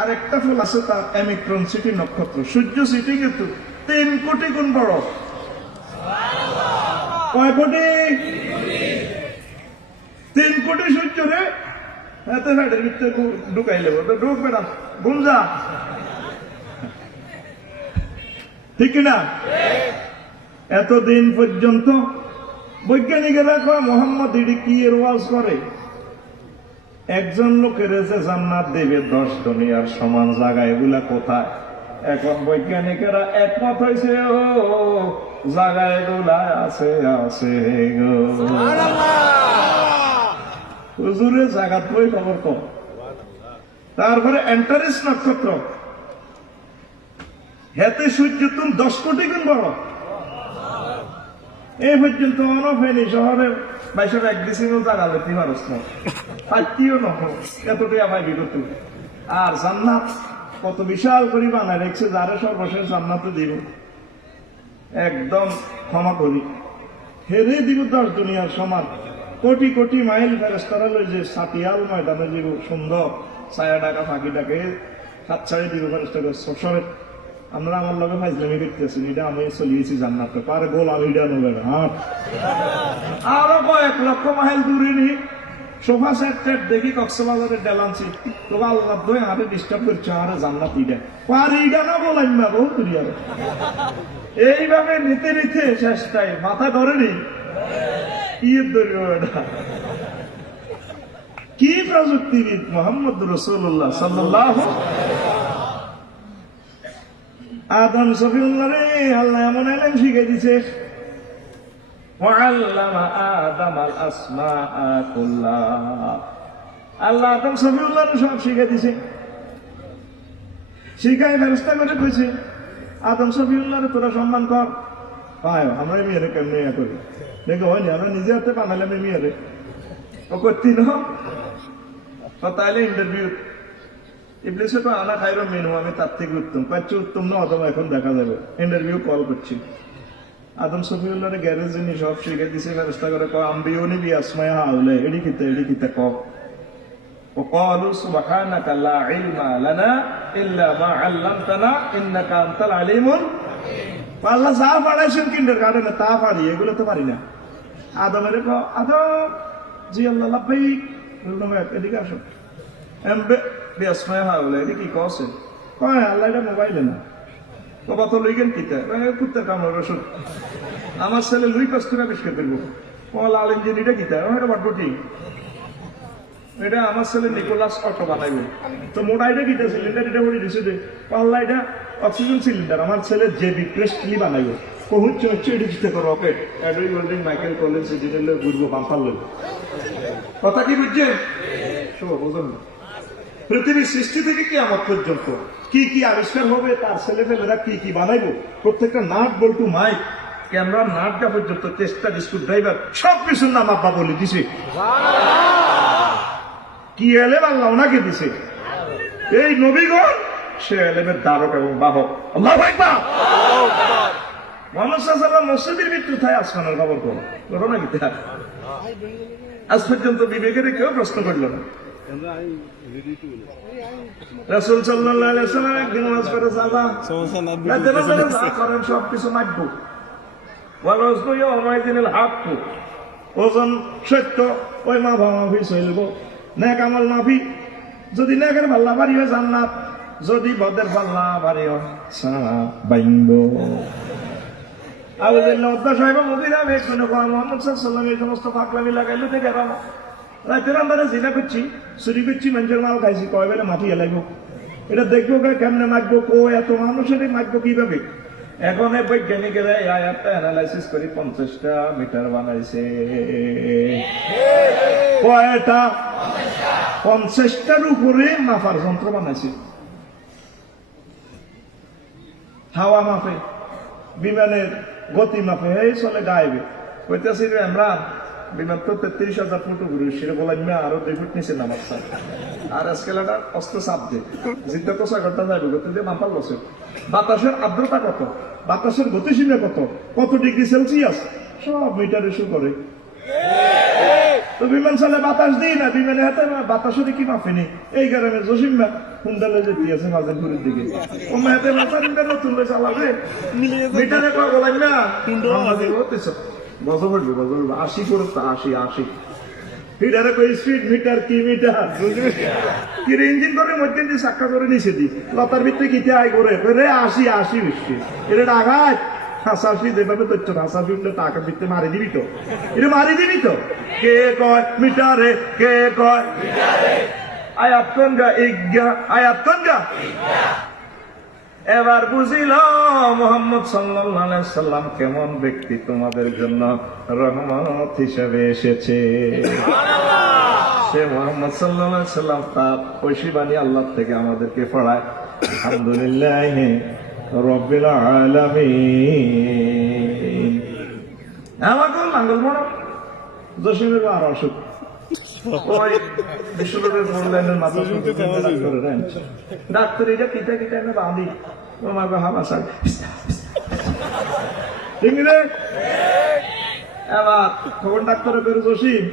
আর একটা ফুল আছে তার অ্যামিক্রন সিটি নক্ষত্র, সূর্য সিটি কিন্তু 3 কোটি গুণ বড়। কয় কোটি? 3 কোটি সূর্য রে এত ফ্যাটের ভিতরে ঢুকাইলে ঢুকবে না, গুমজা, ঠিক না? এতদিন পর্যন্ত বৈজ্ঞানিকেরা কয় মোহাম্মদ ইডি কি এর ওয়াজ করে, একজন লোকের যে জান্নাত দেবে 10 দুনিয়ার সমান জায়গা, এগুলা কোথায়? এখন বৈজ্ঞানিকেরা একমত হয়েছে, ও জায়গা এগুলা আছে আছে গো। হুজুরে জায়গা তুই খবর কম। তারপরে এন্টারিস নক্ষত্র, হেতে সূর্য তুমি 10 কোটি গুণ বড়। এই পর্যন্ত অনফেনি শহরের বাইশের এক ডিসিমেল জায়গা লেতে পারস না, পাইতিও নহ, এতটাই আমায় বিগত। আর জান্নাত কত বিশাল করে বানায় রেখেছে, যারা সর্বশেষ জান্নাতে দিব, একদম ক্ষমা করি, হেরে দিব 10 দুনিয়ার সমান। কোটি কোটি মাইল ফেরেশতারা লই যে সাতিয়াল ময়দানে দিব, সুন্দর ছায়া ডাকা ফাঁকিটাকে হাত ছাড়ে দিব ফেরেশতারা সরে। আমরা আমার লগে ফাইজলামি করতেছি, এটা আমি চলিয়েছি জান্নাতে, পারে গোল আমি এটা নেবে না। আরো কয়েক লক্ষ মাইল দূরে নি সোফা সেট টেট দেখি কক্সবাজারের ডেলান্সি, তোকে আল্লাহ দই হাতে ডিস্টার্ব করছে, আরে জান্নাত ইডা পার ইডা না বলাইম না বহু দূরি। আরে এইভাবে নিতে নিতে শেষটাই মাথা ধরেনি কি প্রযুক্তিবিদ মোহাম্মদ রাসূলুল্লাহ সাল্লাল্লাহু। আদম সফিউল্লাহ রে আল্লাহ এমন এলেম শিখে দিছে, ওয়াল্লামা আদামাল আসমাআ কুল্লাহা, আল্লাহ আদম সফিউল্লাহ সব শিখে দিছে। শিখাই ব্যবস্থা করে কইছে, আদম সফিউল্লাহ তোরা সম্মান কর। পায় আমরা মেয়েরে কেমনি করি দেখো, হয়নি আমরা নিজে হাতে বানালাম মেয়েরে, ও করতি না। তাইলে ইন্টারভিউ ইবলিসে তো আনা খাইরো মেনু, আমি তার থেকে উত্তম পাচ্ছি, উত্তম না অথবা এখন দেখা যাবে। ইন্টারভিউ কল করছি, আদম সফিউল্লাহর গ্যারেজ যিনি সব শিখে দিছে ব্যবস্থা করে, আম্বিও নিবি আসমায় হাউলে এডি কিতে ক وقالوا سبحانك لا علم لنا إلا ما علمتنا إنك أنت العليم। আল্লাহ যা পড়াইছেন কিন্ডারগার্টেনে তা পারি, এগুলো তো পারি না। আদমের আদম জি আল্লাহ লাব্বাইক, এদিকে আসো, এমবে বিয়াসময় হাউলে এটি কি কছে কয় আল্লাহ এটা মোবাইলে না, বাবা তো লই গেল কিতা কুত্তার কামড় রসুন, আমার ছেলে লুই পাস করে আবিষ্কার করবো, লাল আল ইঞ্জিন এটা কিতা এটা বাটবটি, এটা আমার ছেলে নিকোলাস অটো বানাইবে। তো মোটাইটা কিটা সিলিন্ডার এটা বলে দিছে যে পাল্লা এটা অক্সিজেন সিলিন্ডার, আমার ছেলে জেবি ক্রেস্টলি বানাইবে। হচ্ছে এটি চিন্তা করো, ওকে অ্যাড্রি ওয়েল্ডিং মাইকেল কলেজ ইঞ্জিনিয়ার ঘুরবো বাম্পার লোক, কথা কি বুঝছেন? বোঝেন না, পৃথিবীর সৃষ্টি থেকে কিয়ামত পর্যন্ত কি কি আবিষ্কার হবে, তার ছেলেপেলেরা কি কি বানাইবো, প্রত্যেকটা নাট বল্টু মাইক ক্যামেরার নাটটা পর্যন্ত, চেষ্টা স্ক্রু ড্রাইভার সবকিছুর নাম আব্বা বলে দিছে। কি এলেম আল্লাহ ওনাকে দিছে, এই নবীগণ সে এলেমের দ্বারক এবং বাহক। আল্লাহু আকবার। মুহাম্মদ সাল্লাল্লাহু আলাইহি ওয়াসাল্লাম মসজিদের ভিতরে থাই আসমানের খবর করো না কি? আজ পর্যন্ত বিবেকের কেউ প্রশ্ন করল না। রাসূল সাল্লাল্লাহু আলাইহি ওয়াসাল্লাম একদিন ওয়াজ করে করেন সবকিছু মাপবো, ওজন সত্য ওই মাফা মাফি চলব, নেক আমল মাফি, যদি নেকের পাল্লা ভারী হয় জান্নাত, যদি বদের পাল্লা ভারী হয় সারা বাইন্দ। আবুদুল্লাহ সাহেব মুদিরা বেগুন মোহাম্মদ সাল্লাল্লাহু আলাইহি সমস্ত ফাকলামি লাগাইলো দেখে রাতের আন্দারে জিনা করছি, চুরি করছি, মানুষের মাল খাইছি, কয় বেলে মাটি এলাইব, এটা দেখবো কেমনে মাখবো, কো এত মানুষের মাখবো কিভাবে? এখন বৈজ্ঞানিকেরা এই আয়াতটা অ্যানালাইসিস করে 50টা মিটার বানাইছে। কয়টা? 50টার উপরে মাপার যন্ত্র বানাইছে, হাওয়া মাপে, বিমানের গতি মাপে, এই চলে গাইবে। কইতেছি ইমরান বিমান তো 33,000 ফুট উপরে, সেটা বললাম না আরো 2 ফুট নিচে নামার চাই, আর আজকাল একটা অস্ত্র চাপ দিয়ে জিদ্দা তো 6 ঘন্টা যাইবে, গতি দিয়ে মাপার বসে। বাতাসের আর্দ্রতা কত, বাতাসের গতিশীলতা কত, কত ডিগ্রি সেলসিয়াস, সব মিটার ইস্যু করে। তো বিমান চালে বাতাস দিই না, বিমানের হাতে বাতাস হলে কি মাফেনি। এই কারণে জসিমা হুন্ডালে যেতে আছে মাঝেরপুরের দিকে, ও হাতে বাতাস নতুন চালাবে মিটারে গলাই না বজর পড়বে, বজর 80 করে 80 মিটারে কই স্পিড মিটার কি মিটার কি ইঞ্জিন করে মধ্যে দিয়ে চাক্কা করে নিচে দি লতার ভিতরে কিতে আয় করে 80 বেশি এটা ডাঘায় হাসাফি যেভাবে তথ্য হাসাফি টাকা ভিতরে মারি দিবি তো, এটা মারি দিবি তো। কে কয় মিটারে, কে কয় আয়াত কনগা ইজ্ঞা, আয়াত কনগা। এবার বুঝিল মুহাম্মদ সাল্লাল্লাহু আলাইহি সাল্লাম কেমন ব্যক্তি, তোমাদের জন্য রহমত হিসেবে এসেছে। সে মুহাম্মদ সাল্লাল্লাহু আলাইহি সাল্লাম তার ঐশী বাণী আল্লাহ থেকে আমাদেরকে পড়ায়। আলহামদুলিল্লাহ রব্বিল আলামিন। আমাকে লাঙ্গল মনে জসিমের আর অসুখ ওই বিশ্বকর্মের অনলাইনের মাথা ডাক্তার এটা কিটা কিটা এনে বাঁধি তোমার হাবা সার ঠিক রে। এবার তখন ডাক্তারের বেরো জসিম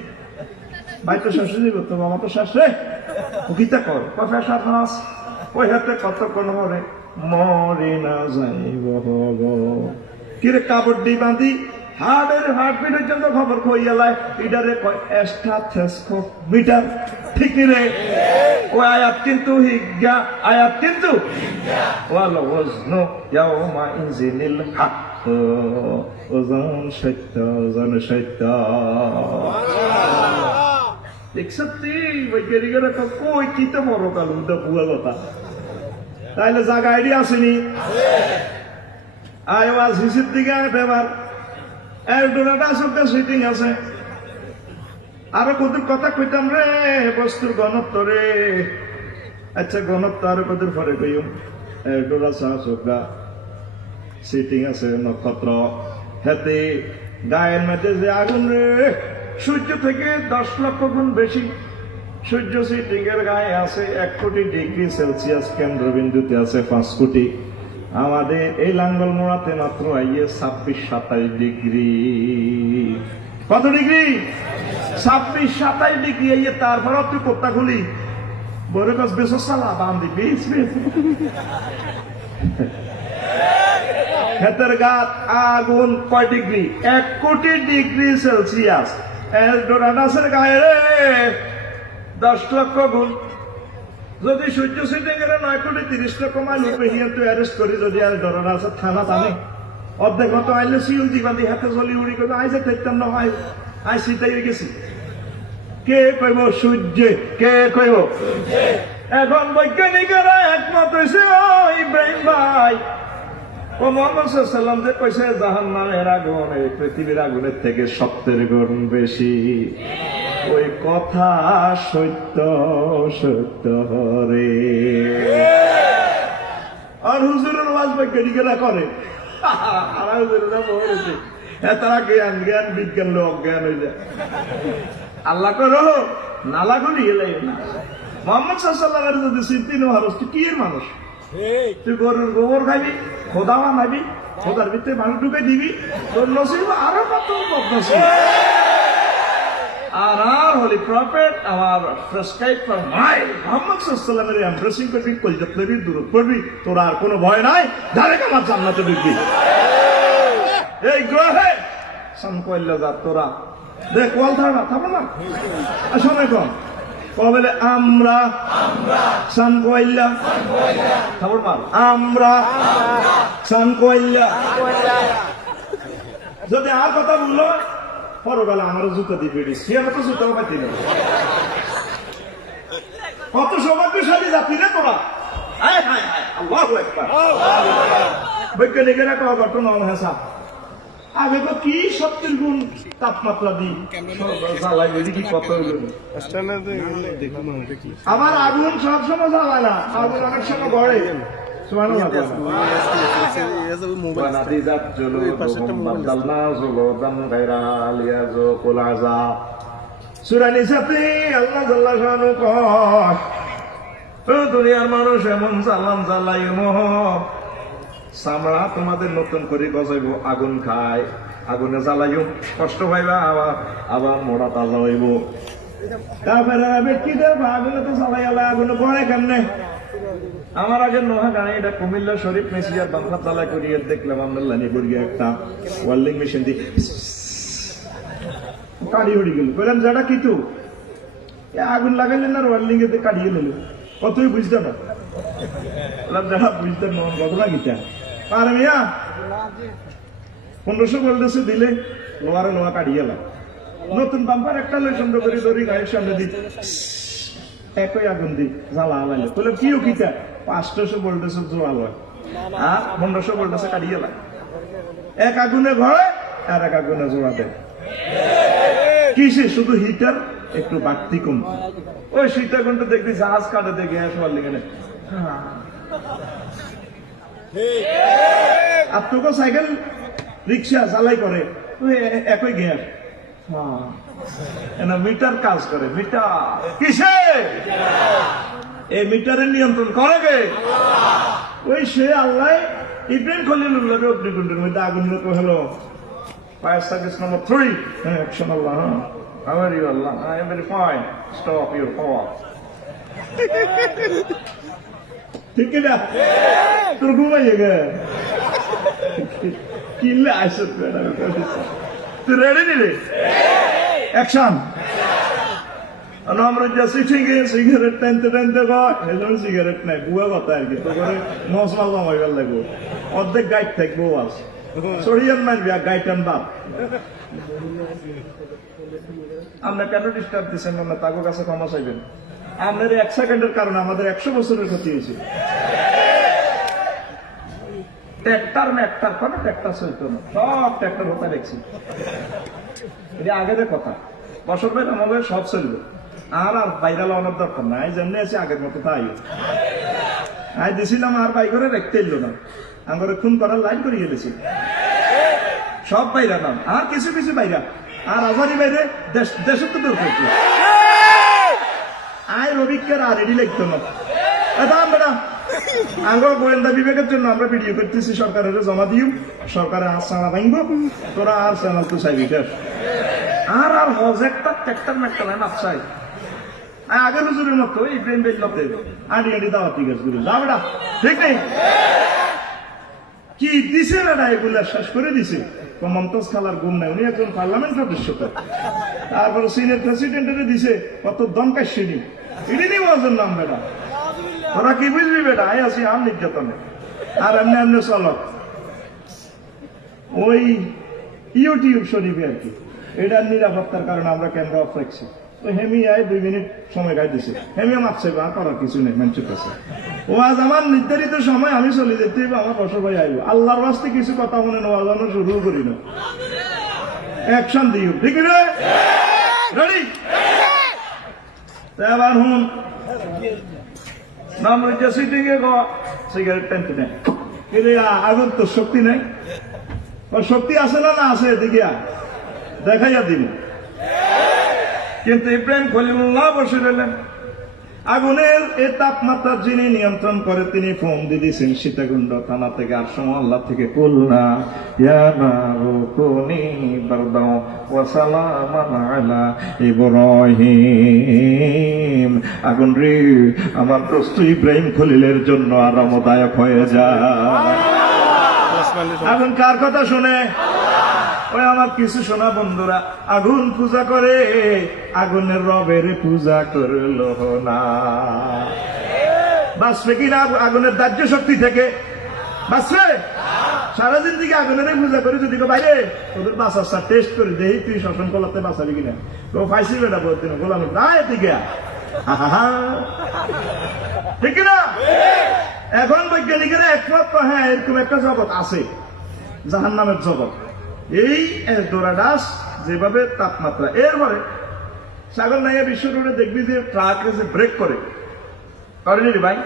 ভাই তো শেষ দিব, তো মামা তো শেষ রে, ও কিতা কর কফে সাত মাস ওই হাতে কতক্ষণ হবে মরে না যাইব কিরে কাপড় দি বাঁধি হার্টবিটের জন্য খবর কইয়ালায় এটারে কয় স্ট্যাথোস্কোপ মিটার, ঠিক রে। ও আয়াত কিন্তু হিজ্ঞা, আয়াত কিন্তু ওয়াল ওয়াজনু ইয়াউমা ইনজিনিল হক, ওজন সত্য, ওজন সত্য। দেখছতি বৈজ্ঞানিকরা কই কিতে বড় কাল উল্টা পুয়া কথা, তাইলে জায়গা আইডিয়া আসেনি। আইওয়াজ হিসির দিকে এবার এলডোরাটা সবটা সিটিং আছে। আরো কত কথা কইতাম রে বস্তুর ঘনত্ব রে। আচ্ছা ঘনত্ব আরো কত পরে কইম। এলডোরা সবটা সিটিং আছে নক্ষত্র, হাতে গায়ের মধ্যে যে আগুন রে সূর্য থেকে 10 লক্ষ গুণ বেশি। সূর্য সিটিং এর গায়ে আছে 1 কোটি ডিগ্রি সেলসিয়াস, কেন্দ্রবিন্দুতে আছে 5 কোটি। আমাদের এই লাঙ্গল মোড়াতে মাত্র আইয়ে 26-27 ডিগ্রি। কত ডিগ্রি? 26-27 ডিগ্রি আইয়ে। তারপর তুই কোথা খুলি বড় গাছ বেসর সালা বান্ধি বেশ বেশ ক্ষেতের গাছ আগুন কয় ডিগ্রি? 1 কোটি ডিগ্রি সেলসিয়াস। এলডোরাডাসের গায়ে 10 লক্ষ গুণ। যদি সূর্য সিটে গেলে 9 কোটি 30 লক্ষ মাইল উপরে হিয়ে তুই অ্যারেস্ট করি, যদি আর ডরার আছে থানা টানে অর্ধেক মতো আইলে সিউল দিবাদি হাতে জলি উড়ি করবে আইসে থাকতাম না আই সিটাই গেছি। কে কইব? সূর্যে। কে কইব? এখন বৈজ্ঞানিকেরা একমত হয়েছে ও ইব্রাহিম ভাই, ও মোহাম্মদ সাল্লাল্লাহু যে কইছে জাহান্নামের আগুন এই পৃথিবীর আগুনের থেকে 70 গুণ বেশি। ওই কথা সত্য সত্য রে। আর হুজুরের ওয়াজ বৈজ্ঞানিকেরা করে, আর হুজুরেরা বলেছে তারা জ্ঞান জ্ঞান বিজ্ঞান লোক জ্ঞান হয়ে যায়। আল্লাহ করো নালা করি এলাই না। মোহাম্মদ সাল্লাল্লাহু আলাইহি যদি সিদ্ধি নোহারস তুই কি এর মানুষ? তুই গরুর গোবর খাবি, খোদা বানাবি, খোদার ভিতরে মানুষ ঢুকে দিবি, তোর নসিব আরো কত বদনসিব। আর হোলি প্রফেট আমার প্রেসক্রাইব ফর মাই মুহাম্মদ সাল্লাল্লাহু আলাইহি এমব্রেসিং করবি, কলজাত লবি, দূর পড়বি, তোর আর কোনো ভয় নাই, ডাইরেক্ট আমার জান্নাতে ঢুকবি। এই গ্রহে সানকইল্লা যা তোরা দেখ ওয়াল থাকা থাকো না সময় কম কবে আমরা সানকইল্লা খবর মার আমরা সানকইল্লা। যদি আর কথা বললো পরবেলা আমারও জুতো দিবে, সে তো জুতো পাইতে না। কত সৌভাগ্যশালী জাতি রে তোরা। আল্লাহু আকবার। বৈজ্ঞানিকেরা কওয়া ঘটনা হেসা আগে তো কি 70 গুণ তাপমাত্রা দিই জ্বালাই বলি কি কত। আমার আগুন সবসময় জ্বালায় না, আগুন অনেক সময় গড়ে। দুনিয়ার মানুষ এমন জ্বালান জ্বালাই চামড়া তোমাদের নতুন করে গজাইব, আগুন খায়। আগুনে জ্বালাইও কষ্ট পাইবা আবার আবার মোড়া তাজা হইব তারপরে কি দেব আগুনে তো জ্বালাই আগুনে পড়ে কেমনে আমার আগে নোহা গাড়ি এটা কুমিল্লা শরীফ মেসিজার বাংলা চালা করিয়ে দেখলাম আমরা লানি করিয়ে একটা ওয়েল্ডিং মেশিন দিয়ে কাড়ি উড়ি গেল বললাম যেটা কিন্তু আগুন লাগাইলেন আর ওয়েল্ডিং এতে কাড়িয়ে নিল কতই বুঝতে না বললাম যারা বুঝতে নন ঘটনা গীতা আর মিয়া 1500 বলতেছে দিলে লোহারে লোহা কাড়িয়ে এলাম নতুন বাম্পার একটা লই সুন্দর করে দড়ি গায়ের সামনে দিই একই আগুন দিই জ্বালা আলাইলে বললাম কিও কিতা 500 বলতেছে জোয়াল হয় আর 1500 বলতেছে কাড়িয়ে এলাম এক আগুনে ঘরে আর এক আগুনে জোড়া দেয় কিসে শুধু হিটার একটু বাড়তি কম ওই শীতটা ঘন্টা দেখবি জাহাজ কাটে দেখে আসবার লেগে আপনাকে সাইকেল রিক্সা চালাই করে একই গ্যাস মিটার কাজ করে মিটার কিসে এই মিটারের নিয়ন্ত্রণ করে কে ওই সে আল্লাহ ইব্রাহিম খলিলুল্লাহ অগ্নিকুণ্ডের মধ্যে আগুন হলো Fire service number 3. Action Allah. How are you, Allah? I am very fine. Stop your power. ठीक है ना? तो घुमाइएगा. किल्ले ऐसे पैदा करते हैं. तो ready नहीं रे? Action. और हम लोग जैसे ठीक है सिगरेट टेंटे को हेलो सिगरेट नहीं बुआ बताया कि तो करे मौसम वाला मॉडल लगो और देख गाइड टेक बोवास সরিয়ান মানবি গাইটান বাপ আমরা কেন ডিস্টার্ব দিচ্ছেন না তাকে কাছে ক্ষমা চাইবেন আমাদের 1 সেকেন্ডের কারণে আমাদের 100 বছরের ক্ষতি হয়েছে ট্র্যাক্টর মেক্টর কোন ট্র্যাক্টর চলতো না সব ট্র্যাক্টর হতে দেখছি এটা আগের কথা বছর পর আমাদের সব চলবে আর আর বাইরে লাগানোর দরকার নাই যেমনি আছে আগের মতো তাই আই দিছিলাম আর বাই করে রাখতে এলো না আমরা খুন করার লাইন করিয়ে দিয়েছি সব বাইরা নাম আর কিছু কিছু বাইরা আর আজারি বাইরে দেশের তো দরকার আয় রবিকের আর এডি লিখতো না আমরা আঙ্গুর গোয়েন্দা বিভাগের জন্য আমরা ভিডিও করতেছি সরকারের জমা দিও সরকারে আর সারা ভাঙব তোরা আর চ্যানেল তো চাইবি আর আর হজ একটা ট্র্যাক্টর মেক্টর নাপসাই আগের হুজুরের মতো ইব্রাহিম বেল্লতে আড়ি আড়ি দাওয়াতি গাছ গুলো যা বেটা ঠিক নেই কি দিছে বেটা এগুলা শেষ করে দিছে মমতাজ খালার গুণ নাই উনি একজন পার্লামেন্ট সদস্য তারপরে সিনিয়র প্রেসিডেন্টের দিছে কত দম কাশিনি এটি নিয়ে বলছেন নাম বেটা তোরা কি বুঝবি বেটা আই আছি আর নির্যাতনে আর এমনি এমনি চলক ওই ইউটিউব শরীফে আর কি এটার নিরাপত্তার কারণে আমরা ক্যামেরা অফ রাখছি তো হেমি আয় 2 মিনিট সময় গাই দিছে হেমি মাপছে আর করার কিছু নেই মানুষের কাছে ও আজ আমার নির্ধারিত সময় আমি চলে যেতে আমার বছর ভাই আইব আল্লাহর বাস্তে কিছু কথা মনে নেওয়া যেন শুরু করি না অ্যাকশন দিও ঠিক রে রেডি এবার হুন নাম রেখে সিটিং এ গো সিগারেট টেন্ট নেই এরে আগুন তো শক্তি নাই ও শক্তি আছে না আছে এদিকে দেখাইয়া দিন কিন্তু ইব্রাহিম খলিলুল্লাহ বসে রইলেন আগুনের এই তাপমাত্রা যিনি নিয়ন্ত্রণ করে তিনি ফোন দিয়ে দিয়েছেন সীতাকুণ্ড থানা থেকে আর সময় আল্লাহ থেকে কুলনা ইয়া নারু কুনি বারদাও ওয়া সালামান আলা ইব্রাহিম আগুন রে আমার দোস্ত ইব্রাহিম খলিলের জন্য আরামদায়ক হয়ে যায় আগুন কার কথা শুনে ওই আমার কিছু শোনা বন্ধুরা আগুন পূজা করে আগুনের রবের পূজা করল না বাঁচবে কিনা আগুনের দাহ্য শক্তি থেকে বাঁচবে সারা জিন্দিগি আগুনের পূজা করে যদি বাইরে তোদের বাঁচার টেস্ট করে দেই তুই শাসন করতে বাঁচাবি কিনা তো পাইছি বেটা বলতে না গোলাম দিকে ঠিক না এখন বৈজ্ঞানিকেরা একমাত্র হ্যাঁ এরকম একটা জগৎ আছে জাহান্নামের জগৎ এই ডোরাডাস যেভাবে তাপমাত্রা এরপরে সাগর নাইয়া বিশ্ব রোডে দেখবি যে ট্রাক এসে ব্রেক করে করেনি রে ভাই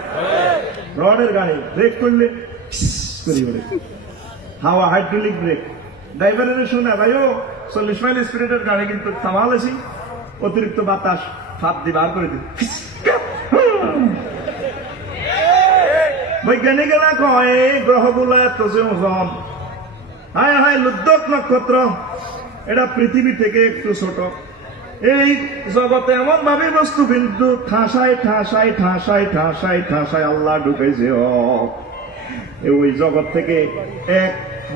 রডের গাড়ি ব্রেক করলে হাওয়া হাইড্রোলিক ব্রেক ড্রাইভারের শুনে ভাই ও 40 মাইল স্পিডের গাড়ি কিন্তু থামালেছি অতিরিক্ত বাতাস ফাঁপ দিয়ে বার করে দিই বৈজ্ঞানিকেরা কয় গ্রহগুলো এত যে ওজন হায় হায় লুদ্দক নক্ষত্র, এটা পৃথিবী থেকে একটু ছোট। এই জগতে এমন ভাবে বস্তু কিন্তু ঠাসায় ঠাসায় ঠাসায় ঠাসায় ঠাসায় আল্লাহ ঢুকেছে। ওই জগৎ থেকে এক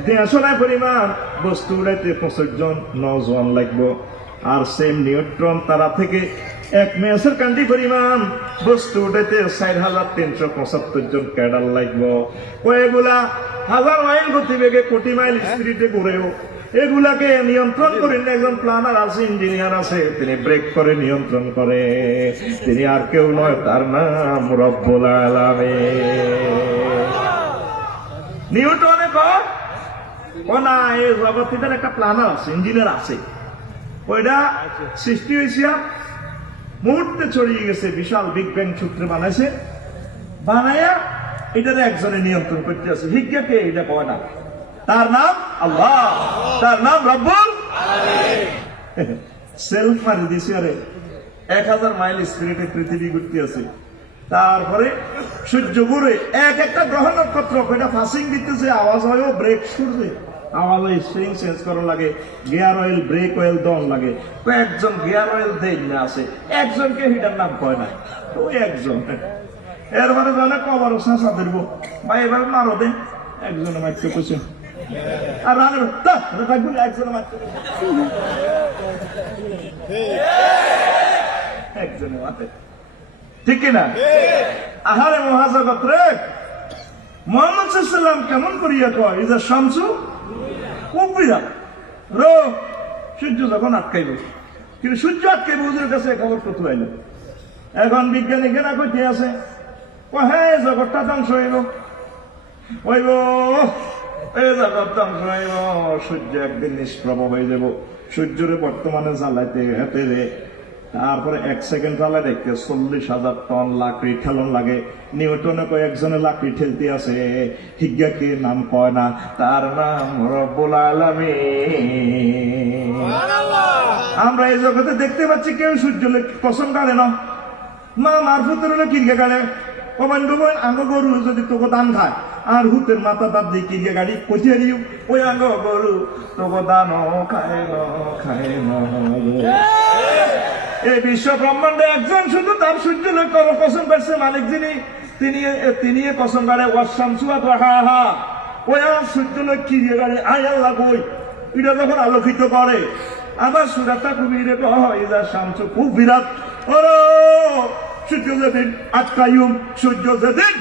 দেড়শোটায় পরিমাণ বস্তু উড়াইতে 25 জন নজওয়ান লাগবো। আর সেম নিউট্রন তারা থেকে এক মেসের কান্ডি পরিমাণ বস্তু উঠাইতে 4,375 জন ক্যাডার লাগবো। এগুলা 1000 মাইল গতিবেগে, কোটি মাইল স্পিডে ঘুরেও এগুলাকে নিয়ন্ত্রণ করেন একজন প্ল্যানার আছে, ইঞ্জিনিয়ার আছে, তিনি ব্রেক করে নিয়ন্ত্রণ করে। তিনি আর কেউ নয়, তার নাম রব্বুল আলামিন। নিউটনে না এই জগতের একটা প্ল্যানার আছে, ইঞ্জিনিয়ার আছে, ওইটা সৃষ্টি হয়েছে মুহূর্তে ছড়িয়ে গেছে, বিশাল বিগ ব্যাং সূত্রে বানাইছে, বানাইয়া এটারে একজনে নিয়ন্ত্রণ করতে আছে। হিজ্ঞাকে এটা কয় না, তার নাম আল্লাহ, তার নাম রব্বুল আলামিন। সেলফ মারি দিছে, আরে 1000 মাইল স্পিডে পৃথিবী ঘুরতে আছে। তারপরে সূর্য ঘুরে এক একটা গ্রহ নক্ষত্র এটা ফাসিং দিতেছে, আওয়াজ হয়, ব্রেক শুরবে, আওয়াজ হয়, স্প্রিং চেঞ্জ করা লাগে, গিয়ার অয়েল, ব্রেক অয়েল দন লাগে। কয়েকজন গিয়ার অয়েল দেয় না আছে, একজনকে হিটার নাম কয় না, ওই একজন। এরপরে জানে কবারও শাসা ধরবো, বা এবার মারো দেন, একজনে মারতে করছে, আর একজনে মারতে একজনে মারতে, ঠিক কিনা? আহারে মহাজগৎ রে, মোহাম্মদ সাল্লাল্লাহু কেমন করিয়া কয় ইজা শামসু কুবিরাত রো, সূর্য যখন আটকাইব, কিন্তু সূর্য আটকাইব হুজুরের কাছে খবর কত আইল। এখন বিজ্ঞানী কেনা কইতে আছে, হ্যাঁ জগৎটা ধ্বংস হইব, হইব, এই জগৎ ধ্বংস হইব, সূর্য একদিন নিষ্প্রভ হয়ে যাব। সূর্যরে বর্তমানে জ্বালাইতে হেঁটে রে, তারপরে 1 সেকেন্ড জ্বালা দেখতে 40,000 টন লাকড়ি ঠেলন লাগে। নিউটনে কয়েকজনে লাকড়ি ঠেলতে আছে, হিজ্ঞাকে নাম কয় না, তার নাম রব্বুল আলামিন। আমরা এই জগতে দেখতে পাচ্ছি কেউ সূর্য কসম কাড়ে না, মা মারফতের হলে কিরকে কাড়ে, কমান ডুবেন আঙ্গ গরু যদি তোকে দান খায়, আর হুতের মাথা দাঁত দিয়ে কিরকে গাড়ি কোথায় দিও, ওই আঙ্গ গরু তোকে দান খায় না, খায় না। এই বিশ্ব ব্রহ্মাণ্ডে একজন শুধু তার সূর্য কসম কাটছে, মালিক যিনি, তিনি কসম কাটে, ওয়াশামসুয়া তাহাহা, ওই আমার সূর্য কিরিয়ে গাড়ি আয় আল্লাহ কই, এটা যখন আলোকিত করে। আবার সুরাতা কুবিরে কয় ইজা শামসু খুব বিরাট, ও সূর্য যেদিন আটকাইম, সূর্য যেদিন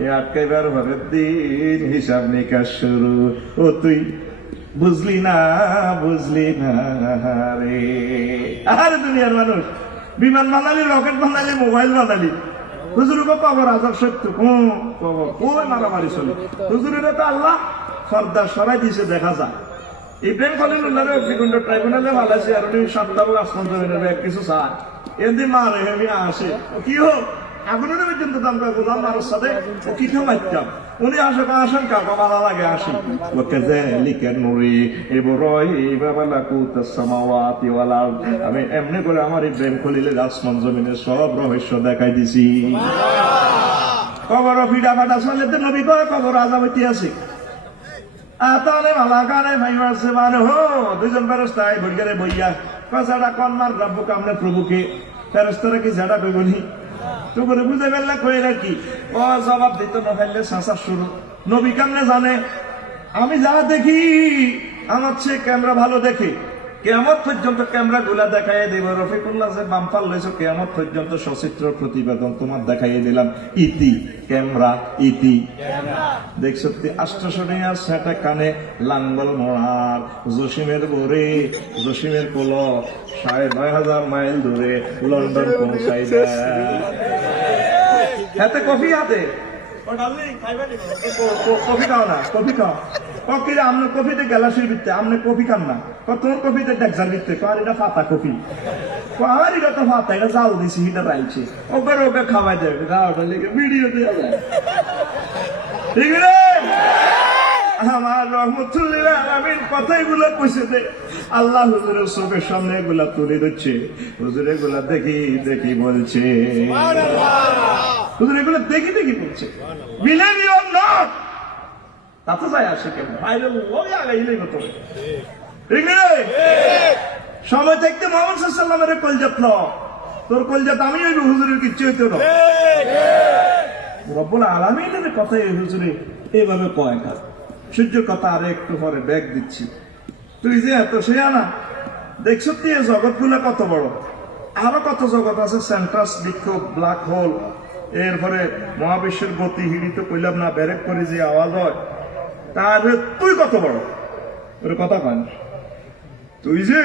এই আটকাইবার ঘরের দিন হিসাব নিকাশ শুরু। ও তুই বুঝলি না, বুঝলি না রে। আরে দুনিয়ার মানুষ বিমান বানালি, রকেট বানালি, মোবাইল বানালি, হুজুরকে কবর আজাব সত্য, কবর ওই মারামারি চলে। হুজুরের তো আল্লাহ সর্দার সরাই দিয়েছে, দেখা যায়। ইব্রাহিম খলিলুল্লাহর অগ্নিকুণ্ড ট্রাইব্যুনালে ভালাইছে, আর উনি সপ্তাহ আসমান জমিনে কিছু চায়, এমনি মারে হেমি আসে, কি হোক আগুনের পর্যন্ত দাম কাজ গোলাম মারের সাথে ও কিঠা মারতাম, উনি আসেন কাকা ভালো লাগে আসি, ওকে যে লিখেন নুরি এবার আমি এমনি করে আমার ইব্রাহিম খলিলের আসমান জমিনের সব রহস্য দেখাই দিছি। কবর ফিডা ফাটা চলে নবী কয় কবর আজাব ঐতিহাসিক। তাহলে মালাকারে ভাইবা আছে মানে হো দুইজন ফেরেশতায় বইয়ারে বইয়া কাছাড়া কন্মার রব্বু কামনে প্রভুকে, ফেরেশতারা কি ঝাড়া কইবনি তো করে বুঝে ফেললে কই রাখি, ও জবাব দিত না ফেললে শাসা শুরু। নবী কামনে জানে, আমি যা দেখি আমার চেয়ে ক্যামেরা ভালো দেখে, কেয়ামত পর্যন্ত ক্যামেরা গুলা দেখাইয়ে দিব। রফিকুল্লাহ যে বাম্পার লইছো, কেয়ামত পর্যন্ত সচিত্র প্রতিবেদন তোমার দেখাইয়ে দিলাম, ইতি ক্যামেরা, ইতি দেখ সত্যি 800 সেটা কানে লাঙ্গল মোড়ার, জসিমের বোরে, জসিমের কোল 9,500 মাইল দূরে লন্ডন পৌঁছাই দেয়। হাতে কফি, হাতে কফি খাও না, কফি খাও, কফিরে আপনার কফিতে গ্যালাসির ভিত্তে, আপনি কফি খান না, তোমার কফিতে ডেকজার ভিত্তে, আর এটা ফাতা কফি, আর এটা তো ফাতা, এটা জাল দিছি, এটা রাইছে, ওকে ওকে খাওয়াই দেবে, খাওয়াটা লিখে ভিডিও দেওয়া যায়, ঠিক আছে? আমার রহমতুল্লাহ আলামিন কথাইগুলো কইছে দে, আল্লাহ হুজুরের চোখের সামনে এগুলা তুলে দিচ্ছে, হুজুর এগুলা দেখি দেখি বলছে, হুজুর এগুলো দেখি দেখি বলছে, বিলিভ ইউ অর নট, তাতে যায় আসে কেন বাইরের লগে আগাইলেই হতো ঠিক নেই সময় থাকতে মোহাম্মদ সাল্লামের কলজাত ন তোর কলজাত আমি ওই হুজুরের কিচ্ছু হইতো না রব্বুল আলামিনের কথা এই হুজুরে এইভাবে কয় না সূর্যের কথা আরে একটু পরে ব্যাগ দিচ্ছি তুই যে এত সে আনা দেখছো তুই এই জগৎগুলো কত বড় আরো কত জগৎ আছে সেন্ট্রাস বৃক্ষ ব্ল্যাক হোল এরপরে মহাবিশ্বের গতি হিড়িতে কইলাম না ব্যারেক করে যে আওয়াজ হয় তার তুই কত বড় ওর কথা কয় না তুই যে